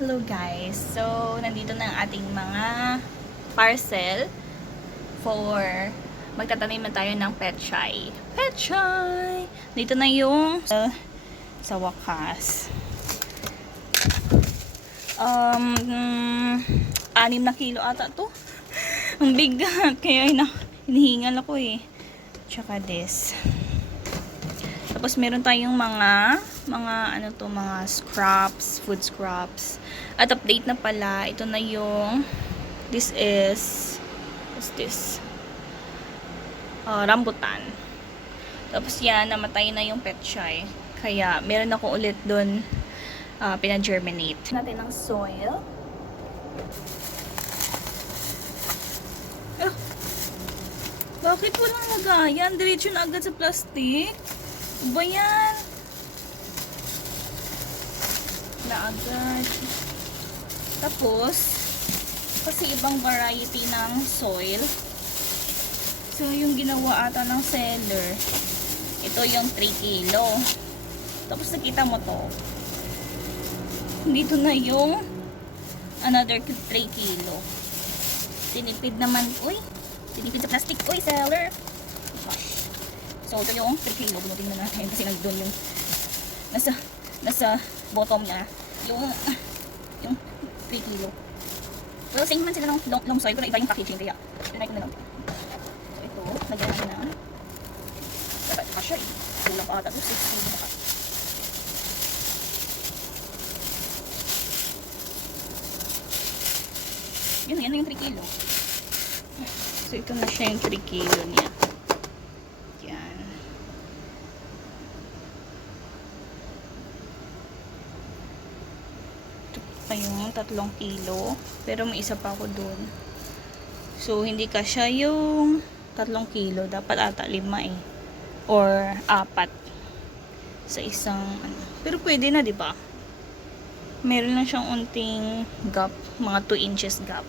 Hello guys! So, nandito na ang ating mga parcel for magtatanim na tayo ng pechay. Pechay! Dito na yung sa wakas. 6 na kilo ata to. Ang bigat. Kaya hinihingal ako eh. Tsaka this. Tapos meron tayong mga scraps, food scraps. At update na pala, ito na yung what's this? Rambutan. Tapos yan, namatay na yung pechay. Kaya meron ako ulit doon pina-germinate. Natin ng soil. Bakit walang lagayan? Diretso na agad sa plastic? Ba yan? Na agad. Tapos, kasi ibang variety ng soil. So, yung ginawa ata ng seller, ito yung 3 kilo. Tapos, nakita mo to. Dito na yung another 3 kilo. Tinipid naman. Uy! Tinipid sa plastic. Uy, seller! So, ito yung 3 kilo. Bunutin na natin kasi nandun yung nasa bottom niya. Yung 3 kilo. Well, same man sila ng long soy. Pero iba yung packaging. Kaya, tinay ko na lang. So, ito. Nagyan natin na. Dapat kasya eh. Kulang pa ata. So, 6 kilo baka. Yan na yung 3 kilo. So, ito na siya yung 3 kilo niya. Yung 3 kilo, pero may isa pa ako dun. So, hindi kasya yung 3 kilo. Dapat ata 5 eh. Or 4 sa isang Pero pwede na, di ba? Meron lang siyang unting gap, mga 2 inches gap.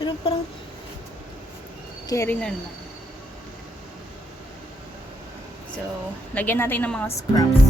Pero parang carry na naman. So, lagyan natin ng mga scraps.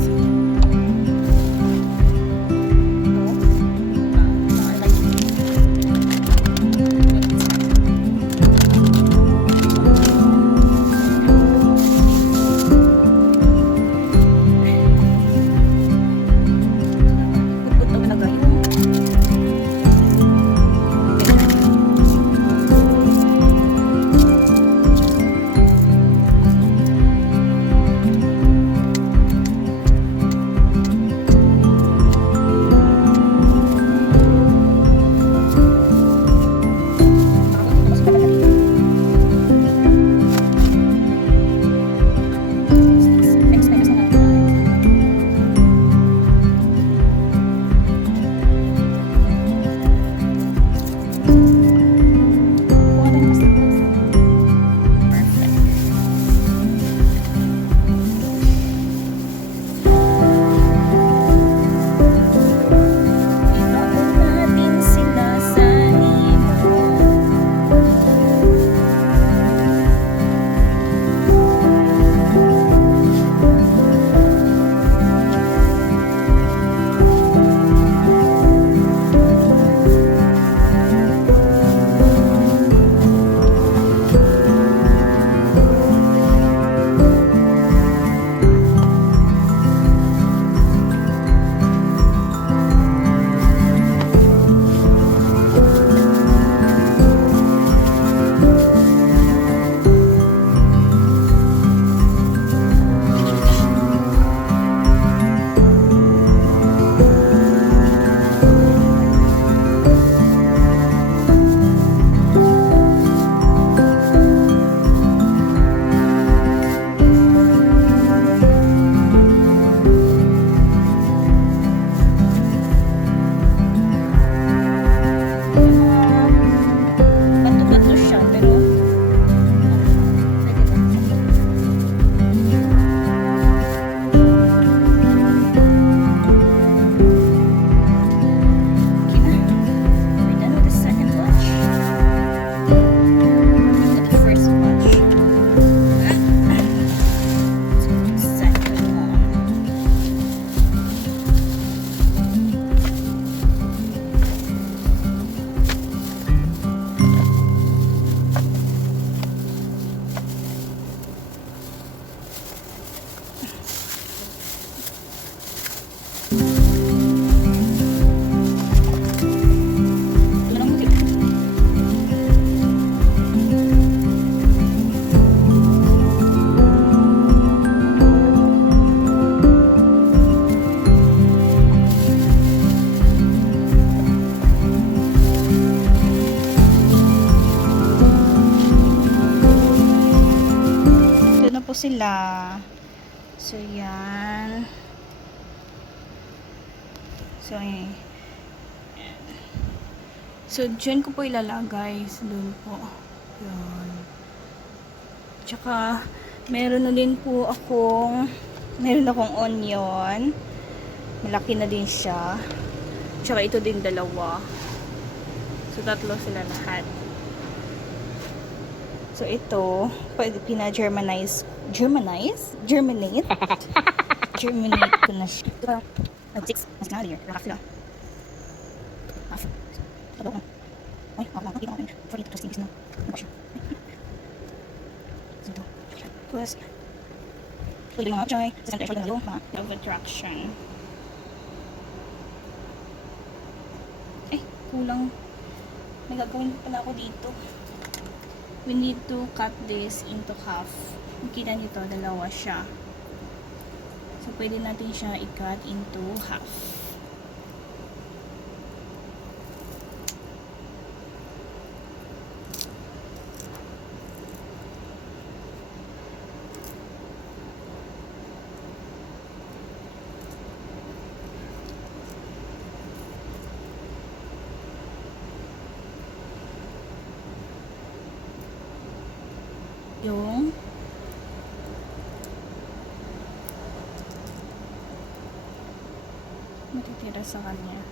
sila. So, yan. So, ayan. So, dyan ko po ilalagay. So, doon po. Yan. Tsaka, meron akong onion. Malaki na din siya. Tsaka ito din dalawa. So, tatlo sila lahat. So, ito, pina-germinate ko na siya. Ito, nag-6. Mas na here. Half sila. Half. Ito ko. Ay, ako. Sorry, ito just na. Ano siya? So, ito. Tapos, ito yung mga choy. Sa center, ito yung mga of attraction. Eh, kulang. May gagawin pala ako dito. We need to cut this into half. Makita nyo to, dalawa siya. So, pwede natin siya i-cut into half. Yung matitira sa kanya.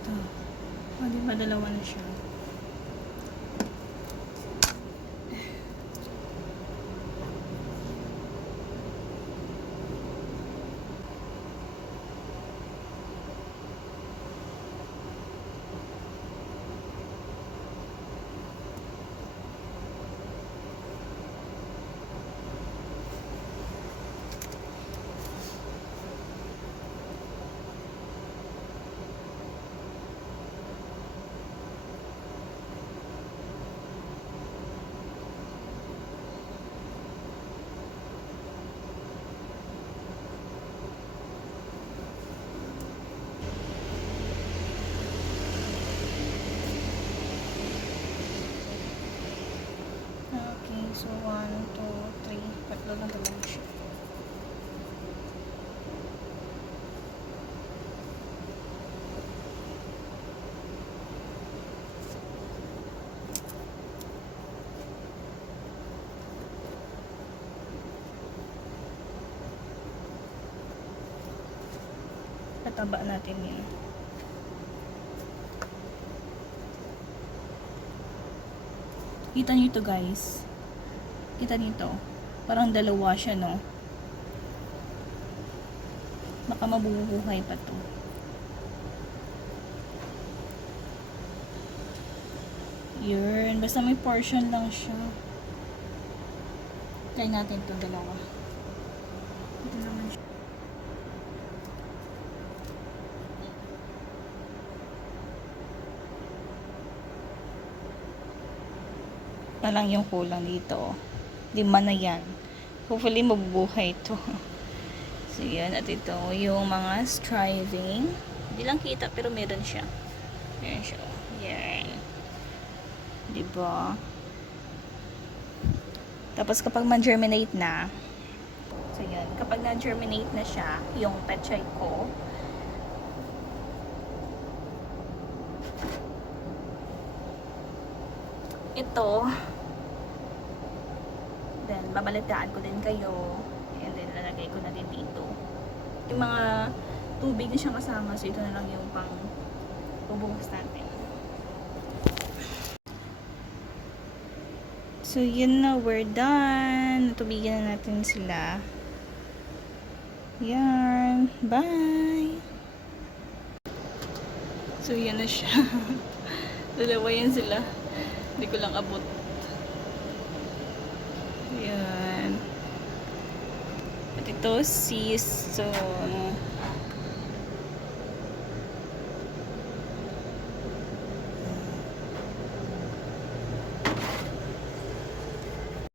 Ito. O, diba dalawa na siya? Okay, so 1, 2, 3. Tatlo lang talaga siya. Tataba natin yun. Kita nyo ito, guys. Kita nyo ito. Parang dalawa siya, no? Baka mabubuhay pa to. Yun. Basta may portion lang siya. Try natin itong dalawa. Ito naman siya. Na lang yung kulang dito. 5 na yan. Hopefully mabubuhay ito. So yan, at ito yung mga striving. Hindi lang kita pero meron siya. Meron siya. Yan. Diba? Tapos kapag ma-germinate na, so yan, kapag na-germinate na siya, yung pechay ko, ito, then babalitaan ko din kayo, and then lalagay ko na din dito yung mga tubig na siyang kasama, so ito na lang yung pang bubuhos natin. So yun na, we're done. Natubigan na natin sila. Yan, bye. So yan na siya. Dalawa yan sila, hindi ko lang abot. Yan. At ito, season.